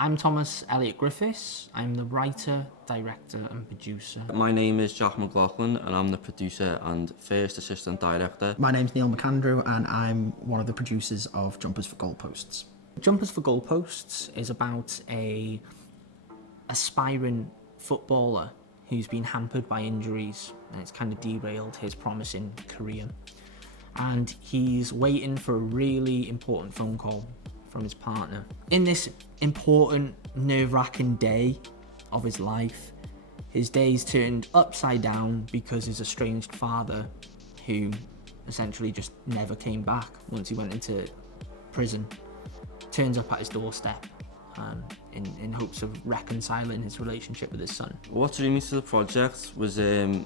I'm Thomas Elliott Griffiths. I'm the writer, director and producer. My name is Jack McLaughlin and I'm the producer and first assistant director. My name's Neil McAndrew and I'm one of the producers of Jumpers for Goalposts. Jumpers for Goalposts is about a aspiring footballer who's been hampered by injuries and it's kind of derailed his promising career. And he's waiting for a really important phone call from his partner. In this important, nerve-wracking day of his life, his day's turned upside down because his estranged father, who essentially just never came back once he went into prison, turns up at his doorstep in hopes of reconciling his relationship with his son. What drew me to the project was the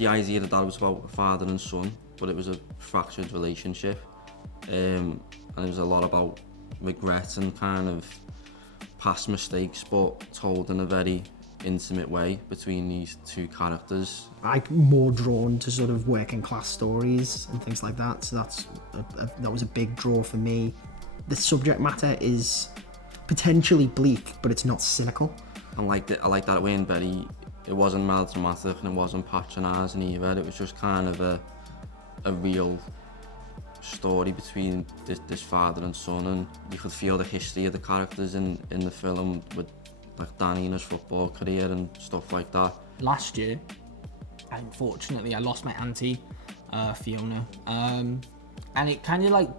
idea that was about a father and son, but it was a fractured relationship. And it was a lot about regret and kind of past mistakes, but told in a very intimate way between these two characters. I'm more drawn to sort of working class stories and things like that, so that was a big draw for me. The subject matter is potentially bleak, but it's not cynical. I like that it wasn't melodramatic and it wasn't patronising either. It was just kind of a real story between this father and son, and you could feel the history of the characters in the film with like Danny and his football career and stuff like that. Last year, unfortunately, I lost my auntie, Fiona, and it kind of like,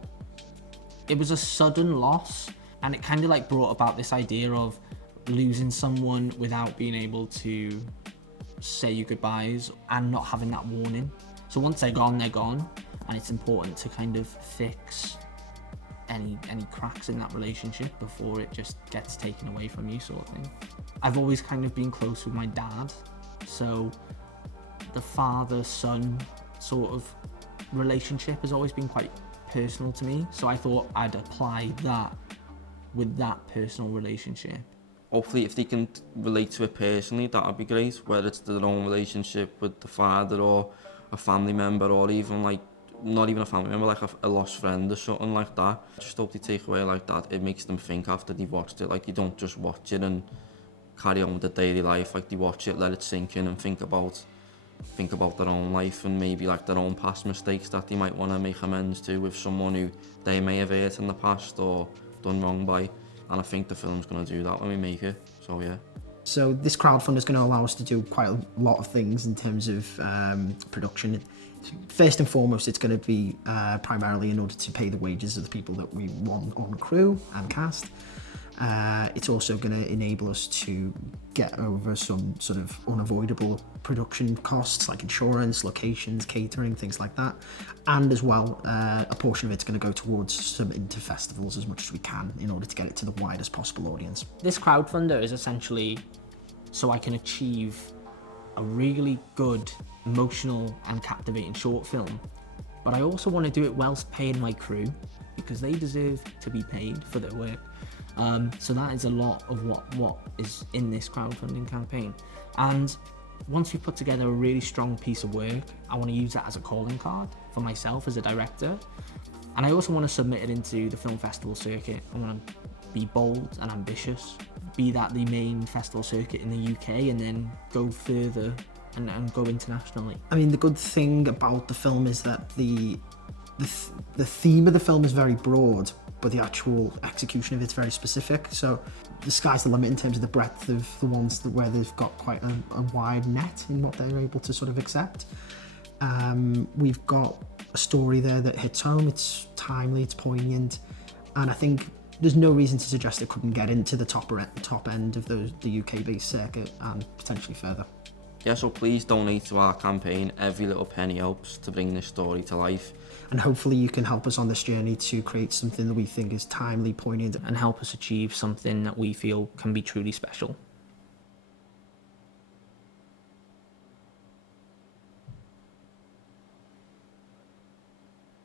it was a sudden loss, and it kind of like brought about this idea of losing someone without being able to say your goodbyes and not having that warning. So once they're gone, and it's important to kind of fix any cracks in that relationship before it just gets taken away from you, sort of thing. I've always kind of been close with my dad, so the father-son sort of relationship has always been quite personal to me, so I thought I'd apply that with that personal relationship. Hopefully if they can relate to it personally, that would be great, whether it's their own relationship with the father or a family member, or even like not even a family member, like a lost friend or something like that. Just hope they take away like that. It makes them think after they've watched it. Like, you don't just watch it and carry on with the daily life. Like, they watch it, let it sink in and think about their own life and maybe like their own past mistakes that they might want to make amends to with someone who they may have hurt in the past or done wrong by. And I think the film's going to do that when we make it, so yeah. So this crowdfunder is going to allow us to do quite a lot of things in terms of production. First and foremost, it's going to be primarily in order to pay the wages of the people that we want on crew and cast. It's also going to enable us to get over some sort of unavoidable production costs like insurance, locations, catering, things like that. And as well, a portion of it's going to go towards submitting festivals as much as we can in order to get it to the widest possible audience. This crowdfunder is essentially so I can achieve a really good, emotional and captivating short film, but I also want to do it whilst paying my crew because they deserve to be paid for their work. So that is a lot of what is in this crowdfunding campaign. And once we've put together a really strong piece of work, I want to use that as a calling card for myself as a director. And I also want to submit it into the film festival circuit. I want to be bold and ambitious, be that the main festival circuit in the UK, and then go further and go internationally. I mean, the good thing about the film is that the theme of the film is very broad, but the actual execution of it's very specific. So the sky's the limit in terms of the breadth of the ones where they've got quite a wide net in what they're able to sort of accept. We've got a story there that hits home. It's timely, it's poignant, and I think there's no reason to suggest it couldn't get into the top end of the UK-based circuit and potentially further. Yeah, so please donate to our campaign. Every little penny helps to bring this story to life. And hopefully you can help us on this journey to create something that we think is timely, poignant, and help us achieve something that we feel can be truly special.